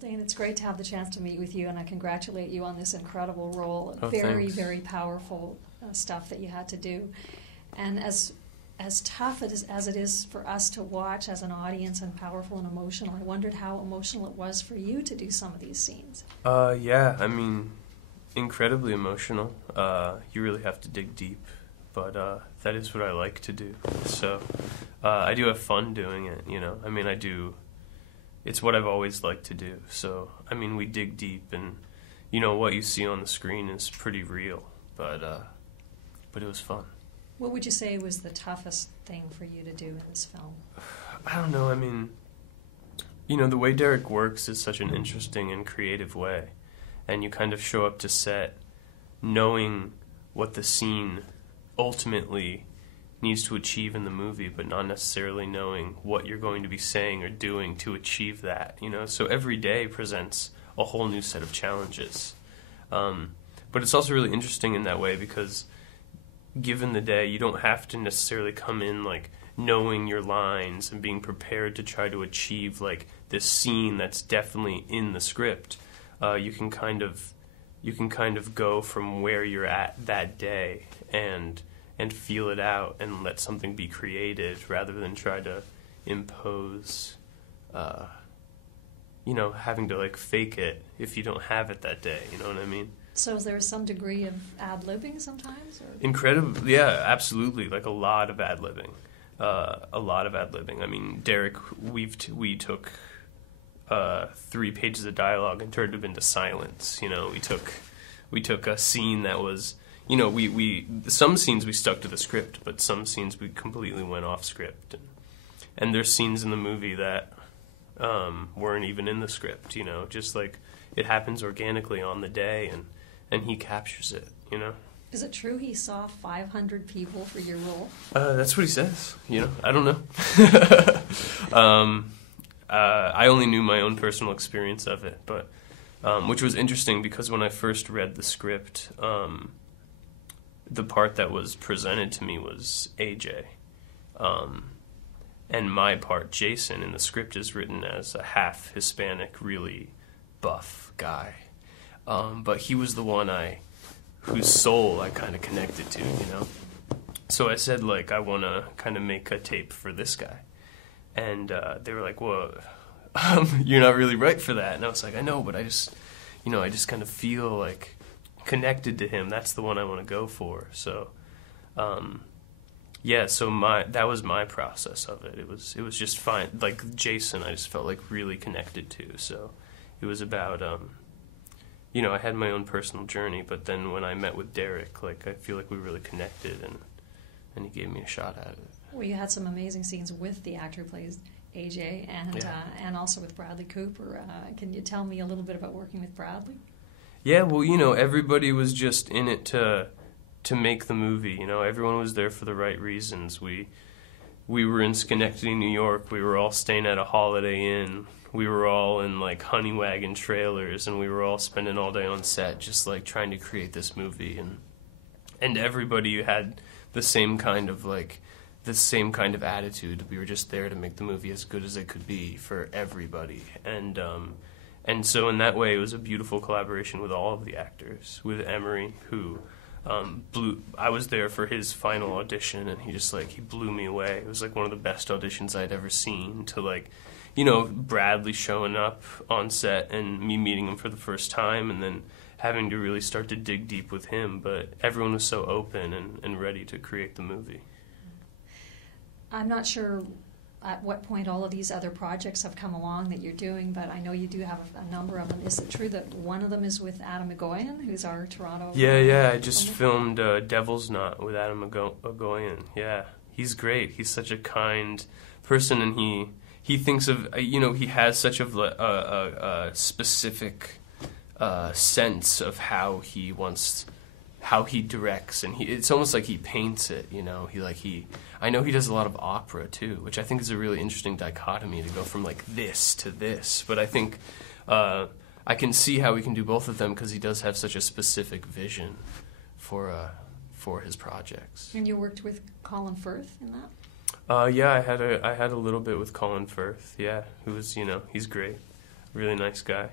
Dane, it's great to have the chance to meet with you, and I congratulate you on this incredible role. Oh, very, thanks. very powerful stuff that you had to do. And as tough as it is for us to watch as an audience and powerful and emotional, I wondered how emotional it was for you to do some of these scenes. Yeah, I mean, incredibly emotional. You really have to dig deep, but that is what I like to do. So I do have fun doing it, you know. I mean, it's what I've always liked to do. So, I mean, we dig deep, and, you know, what you see on the screen is pretty real, but it was fun. What would you say was the toughest thing for you to do in this film? I don't know, I mean, you know, the way Derek works is such an interesting and creative way, and you kind of show up to set knowing what the scene ultimately needs to achieve in the movie, but not necessarily knowing what you're going to be saying or doing to achieve that, you know? So every day presents a whole new set of challenges. But it's also really interesting in that way because given the day, you don't have to necessarily come in like knowing your lines and being prepared to try to achieve like this scene that's definitely in the script. You can kind of go from where you're at that day and feel it out and let something be created rather than try to impose, you know, having to like fake it if you don't have it that day. You know what I mean? So is there some degree of ad-libbing sometimes? Or? Incredibly, yeah, absolutely. Like a lot of ad-libbing. I mean, Derek, we took 3 pages of dialogue and turned them into silence. You know, we took a scene that was, you know, some scenes we stuck to the script, but some scenes we completely went off script. And there's scenes in the movie that weren't even in the script. You know, just like it happens organically on the day, and he captures it, you know? Is it true he saw 500 people for your role? That's what he says, you know? I don't know. I only knew my own personal experience of it, but which was interesting because when I first read the script, the part that was presented to me was AJ. And my part, Jason, in the script is written as a half Hispanic, really buff guy. But he was the one whose soul I kind of connected to, you know? So I said, like, I want to kind of make a tape for this guy. And they were like, well, you're not really right for that. And I was like, I know, but I just kind of feel, like, connected to him. That's the one I want to go for. So, yeah, so that was my process of it. It was just fine. Like, Jason, I just felt, like, really connected to. So it was about... you know, I had my own personal journey, but then when I met with Derek, like, I feel like we really connected, and he gave me a shot at it. Well, you had some amazing scenes with the actor who plays AJ, and also with Bradley Cooper. Can you tell me a little bit about working with Bradley? Yeah, well, you know, everybody was just in it to make the movie. You know, everyone was there for the right reasons. We were in Schenectady, New York. We were all staying at a Holiday Inn. We were all in, like, honey wagon trailers, and we were all spending all day on set just, like, trying to create this movie. And everybody had the same kind of attitude. We were just there to make the movie as good as it could be for everybody. And so in that way, it was a beautiful collaboration with all of the actors, with Emery, who I was there for his final audition, and he blew me away. It was, like, one of the best auditions I'd ever seen to, like... You know, Bradley showing up on set and me meeting him for the first time and then having to really start to dig deep with him. But everyone was so open and ready to create the movie. I'm not sure at what point all of these other projects have come along that you're doing, but I know you do have a number of them. Is it true that one of them is with Adam Egoyan, who's our Toronto... Yeah, I just filmed Devil's Knot with Adam Egoyan. Yeah, he's great. He's such a kind person, and he thinks of, you know, he has such a specific sense of how he directs, and it's almost like he paints it, you know. I know he does a lot of opera too, which I think is a really interesting dichotomy to go from like this to this. But I think I can see how we can do both of them because he does have such a specific vision for his projects. And you worked with Colin Firth in that? Yeah, I had a little bit with Colin Firth, yeah, who was, you know, he's great. really nice guy.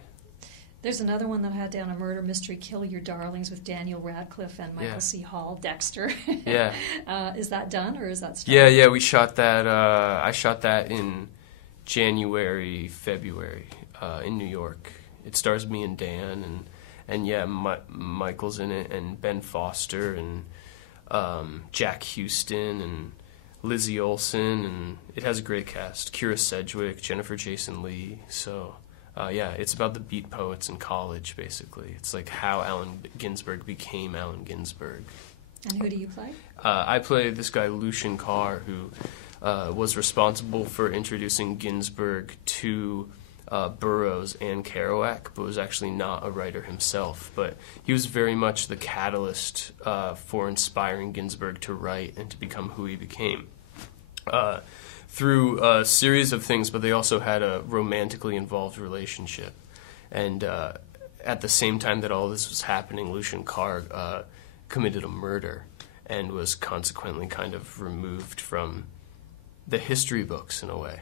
There's another one that I had down, a murder mystery, Kill Your Darlings, with Daniel Radcliffe and Michael C. Hall, Dexter. Yeah. Is that done, or is that started? Yeah, we shot that. I shot that in January, February in New York. It stars me and Dan, and Michael's in it, and Ben Foster, and Jack Houston, and Lizzie Olsen, and it has a great cast. Kira Sedgwick, Jennifer Jason Leigh, so... it's about the beat poets in college, basically. It's like how Allen Ginsberg became Allen Ginsberg. And who do you play? I play this guy, Lucian Carr, who was responsible for introducing Ginsberg to Burroughs and Kerouac, but was actually not a writer himself. But he was very much the catalyst for inspiring Ginsberg to write and to become who he became. Through a series of things, but they also had a romantically involved relationship. And at the same time that all this was happening, Lucian Carr committed a murder and was consequently kind of removed from the history books in a way.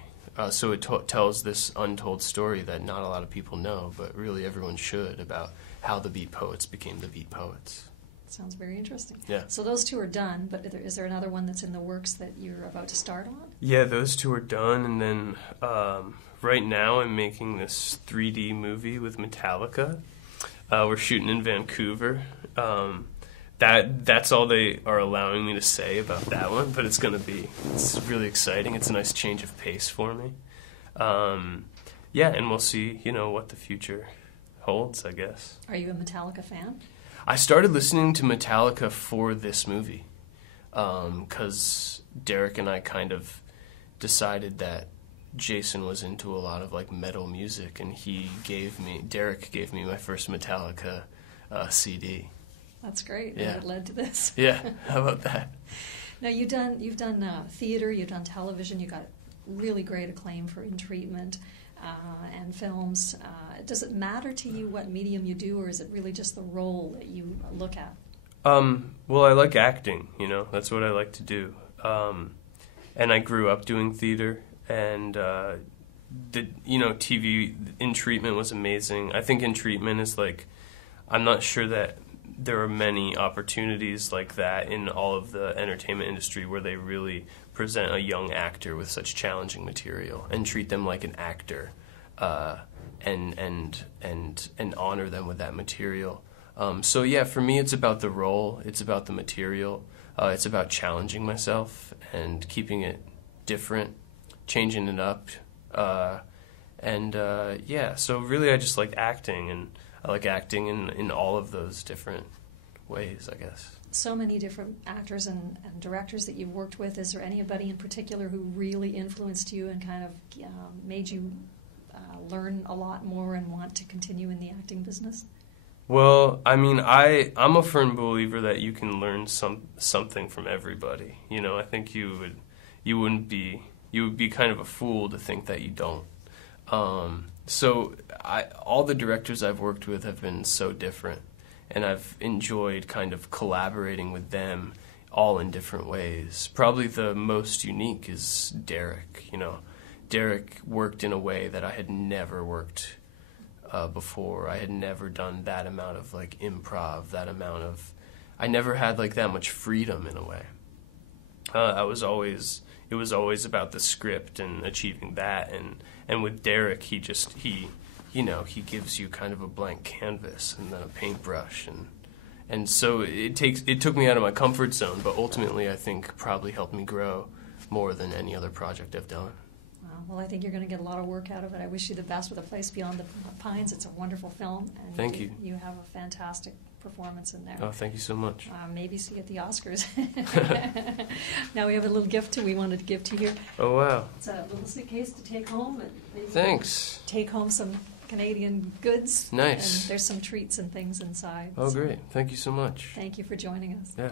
So it tells this untold story that not a lot of people know, but really everyone should, about how the beat poets became the beat poets. Sounds very interesting. Yeah. So those two are done, but is there another one that's in the works that you're about to start on? Yeah, those two are done, and then right now I'm making this 3D movie with Metallica. We're shooting in Vancouver. That's all they are allowing me to say about that one, but it's really exciting. It's a nice change of pace for me. And we'll see, what the future holds, I guess. Are you a Metallica fan? I started listening to Metallica for this movie because Derek and I kind of decided that Jason was into a lot of like metal music, and Derek gave me my first Metallica CD. That's great. Yeah. And it led to this. Yeah, how about that? Now you've done theater, you've done television, you got really great acclaim for In Treatment. And films. Does it matter to you what medium you do, or is it really just the role that you look at? Well, I like acting, that's what I like to do. And I grew up doing theater, and TV In Treatment was amazing. I think In Treatment is I'm not sure that there are many opportunities like that in all of the entertainment industry where they really present a young actor with such challenging material and treat them like an actor, and honor them with that material. For me, it's about the role, it's about the material, it's about challenging myself and keeping it different, changing it up, so really I just like acting, and I like acting in all of those different ways, I guess. So many different actors and directors that you've worked with. Is there anybody in particular who really influenced you and kind of made you learn a lot more and want to continue in the acting business? Well, I mean, I'm a firm believer that you can learn something from everybody. I think you would be kind of a fool to think that you don't. All the directors I've worked with have been so different, and I've enjoyed kind of collaborating with them all in different ways. Probably the most unique is Derek. Derek worked in a way that I had never worked before. I had never done that amount of improv, I never had that much freedom in a way. It was always about the script and achieving that, and with Derek, he gives you kind of a blank canvas and then a paintbrush, and so it took me out of my comfort zone, but ultimately I think probably helped me grow more than any other project I've done. Well, I think you're going to get a lot of work out of it. I wish you the best with A Place Beyond the Pines. It's a wonderful film, and thank you. You have a fantastic performance in there. Oh, thank you so much. Maybe see you at the Oscars. Now we have a little gift we wanted to give to you. Oh, wow. It's a little suitcase to take home. And maybe thanks. Take home some Canadian goods. Nice. And there's some treats and things inside. Oh, great. Thank you so much. Thank you for joining us. Yeah.